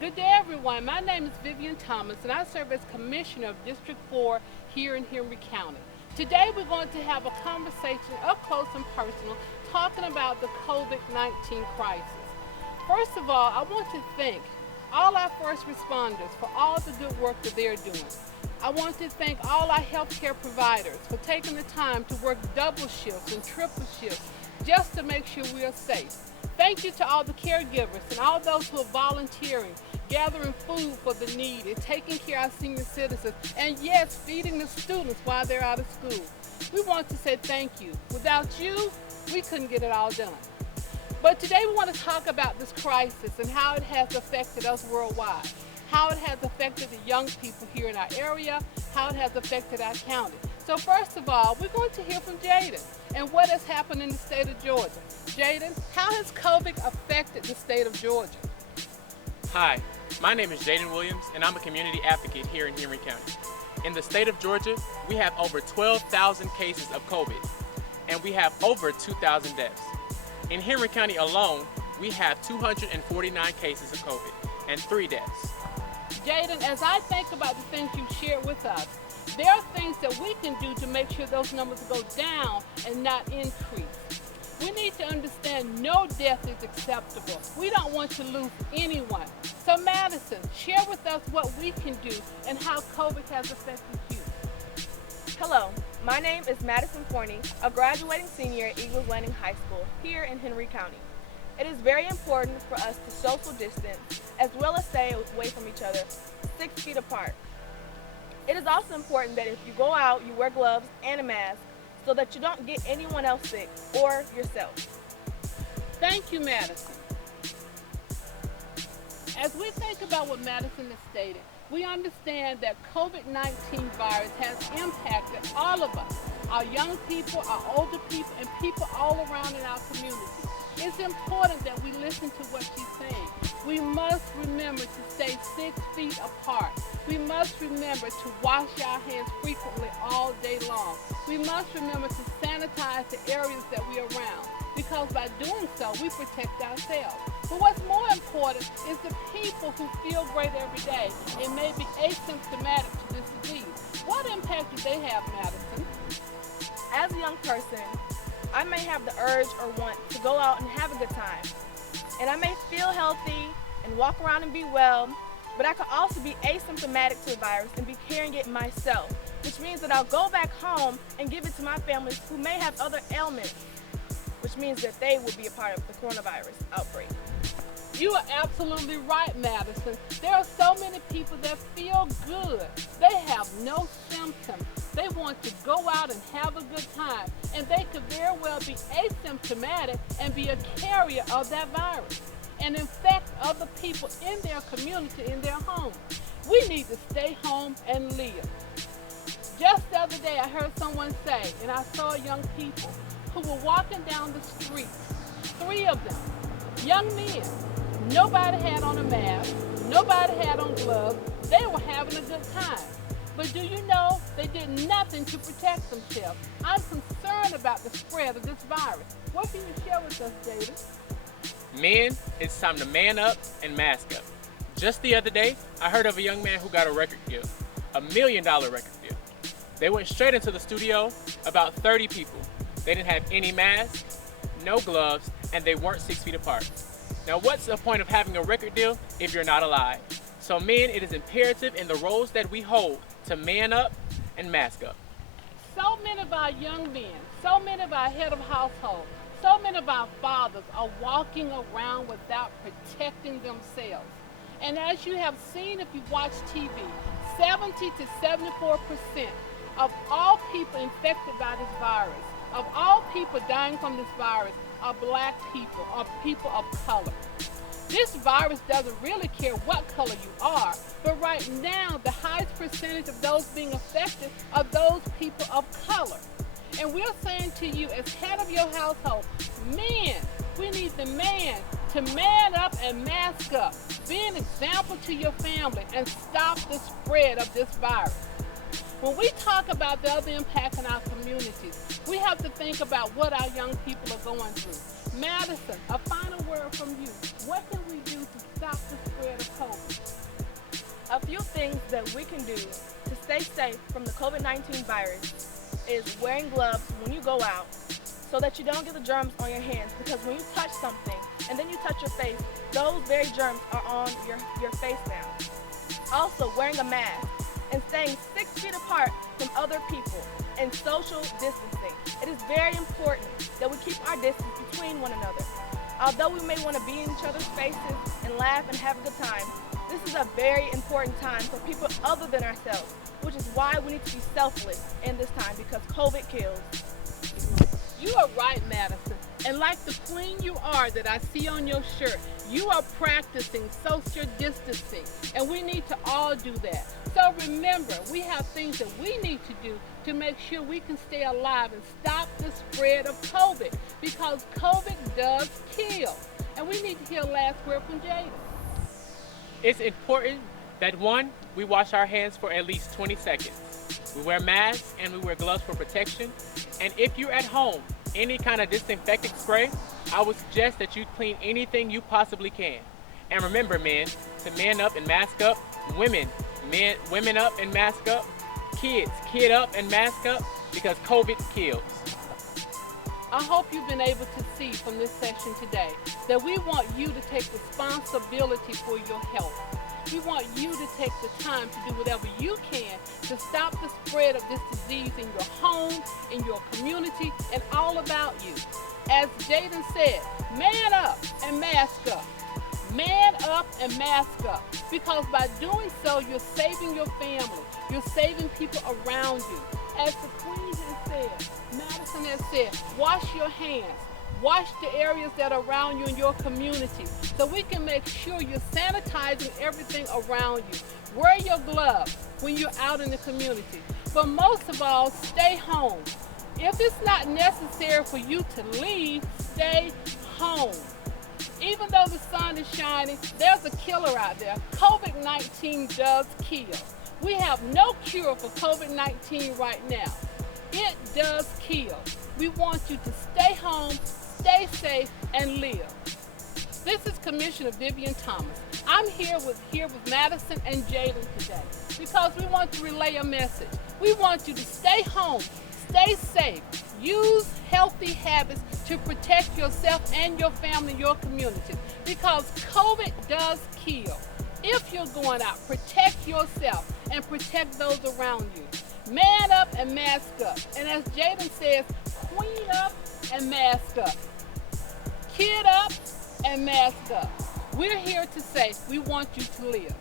Good day, everyone. My name is Vivian Thomas, and I serve as Commissioner of District 4 here in Henry County. Today, we're going to have a conversation up close and personal talking about the COVID-19 crisis. First of all, I want to thank all our first responders for all the good work that they're doing. I want to thank all our healthcare providers for taking the time to work double shifts and triple shifts just to make sure we are safe. Thank you to all the caregivers and all those who are volunteering, gathering food for the need, and taking care of our senior citizens, and yes, feeding the students while they're out of school. We want to say thank you. Without you, we couldn't get it all done. But today we want to talk about this crisis and how it has affected us worldwide, how it has affected the young people here in our area, how it has affected our county. So first of all, we're going to hear from Jaden and what has happened in the state of Georgia. Jaden, how has COVID affected the state of Georgia? Hi, my name is Jaden Williams, and I'm a community advocate here in Henry County. In the state of Georgia, we have over 12,000 cases of COVID, and we have over 2,000 deaths. In Henry County alone, we have 249 cases of COVID and 3 deaths. Jaden, as I think about the things you shared with us, there are things that we can do to make sure those numbers go down and not increase. We need to understand no death is acceptable. We don't want to lose anyone. So Madison, share with us what we can do and how COVID has affected you. Hello, my name is Madison, corny, a graduating senior at Eagles Landing High School here in Henry County. It is very important for us to social distance as well as stay away from each other 6 feet apart. It is also important that if you go out, you wear gloves and a mask so that you don't get anyone else sick or yourself. Thank you, Madison. As we think about what Madison has stated, we understand that COVID-19 virus has impacted all of us, our young people, our older people, and people all around in our community. It's important that we listen to what she's saying. We must remember to stay 6 feet apart. We must remember to wash our hands frequently all day long. We must remember to sanitize the areas that we are around, because by doing so, we protect ourselves. But what's more important is the people who feel great every day and may be asymptomatic to this disease. What impact do they have, Madison? As a young person, I may have the urge or want to go out and have a good time. And I may feel healthy and walk around and be well, but I could also be asymptomatic to the virus and be carrying it myself, which means that I'll go back home and give it to my families who may have other ailments, which means that they will be a part of the coronavirus outbreak. You are absolutely right, Madison. There are so many people that feel good. They have no symptoms. They want to go out and have a good time, and they could very well be asymptomatic and be a carrier of that virus and infect other people in their community, in their home. We need to stay home and live. Just the other day, I heard someone say, and I saw young people who were walking down the street, 3 of them, young men. Nobody had on a mask, nobody had on gloves. They were having a good time. But do you know, they did nothing to protect themselves. I'm concerned about the spread of this virus. What can you share with us, Jaden? Men, it's time to man up and mask up. Just the other day, I heard of a young man who got a record deal, $1 million record deal. They went straight into the studio, about 30 people. They didn't have any masks, no gloves, and they weren't 6 feet apart. Now, what's the point of having a record deal if you're not alive? So men, it is imperative in the roles that we hold to man up and mask up. So many of our young men, so many of our head of household, so many of our fathers are walking around without protecting themselves. And as you have seen if you watch TV, 70 to 74% of all people infected by this virus, of all people dying from this virus, are black people, are people of color. This virus doesn't really care what color you are, but right now the highest percentage of those being affected are those people of color. And we're saying to you as head of your household, men, we need the man to man up and mask up. Be an example to your family and stop the spread of this virus. When we talk about the other impact in our communities, we have to think about what our young people are going through. Madison, a final word from you. What can we do to stop the spread of COVID? few things that we can do to stay safe from the COVID-19 virus is wearing gloves when you go out so that you don't get the germs on your hands, because when you touch something and then you touch your face, those very germs are on your face now. Also, wearing a mask and staying 6 feet apart from other people and social distancing. It is very important that we keep our distance between one another. Although we may want to be in each other's faces and laugh and have a good time, this is a very important time for people other than ourselves, which is why we need to be selfless in this time, because COVID kills. You are right, Madison. And like the queen you are that I see on your shirt, you are practicing social distancing, and we need to all do that. So remember, we have things that we need to do to make sure we can stay alive and stop the spread of COVID, because COVID does kill. And we need to hear a last word from Jaden. It's important that, one, we wash our hands for at least 20 seconds. We wear masks and we wear gloves for protection. And if you're at home, any kind of disinfectant spray, I would suggest that you clean anything you possibly can. And remember, men, to man up and mask up. Women up and mask up. Kids, kid up and mask up, because COVID kills. I hope you've been able to see from this session today that we want you to take responsibility for your health. We want you to take the time to do whatever you can to stop the spread of this disease in your home, in your community, and all about you. As Jaden said, man up and mask up. Man up and mask up. Because by doing so, you're saving your family. You're saving people around you. As the Queen has said, Madison has said, wash your hands. Wash the areas that are around you in your community so we can make sure you're sanitizing everything around you. Wear your gloves when you're out in the community. But most of all, stay home. If it's not necessary for you to leave, stay home. Even though the sun is shining, there's a killer out there. COVID-19 does kill. We have no cure for COVID-19 right now. It does kill. We want you to stay home, stay safe, and live. This is Commissioner Vivian Thomas. I'm here with Madison and Jaden today because we want to relay a message. We want you to stay home, stay safe, use healthy habits to protect yourself and your family, your community, because COVID does kill. If you're going out, protect yourself and protect those around you. Man up and mask up. And as Jaden says, queen up and mask up. Kid up and mask up. We're here to say we want you to live.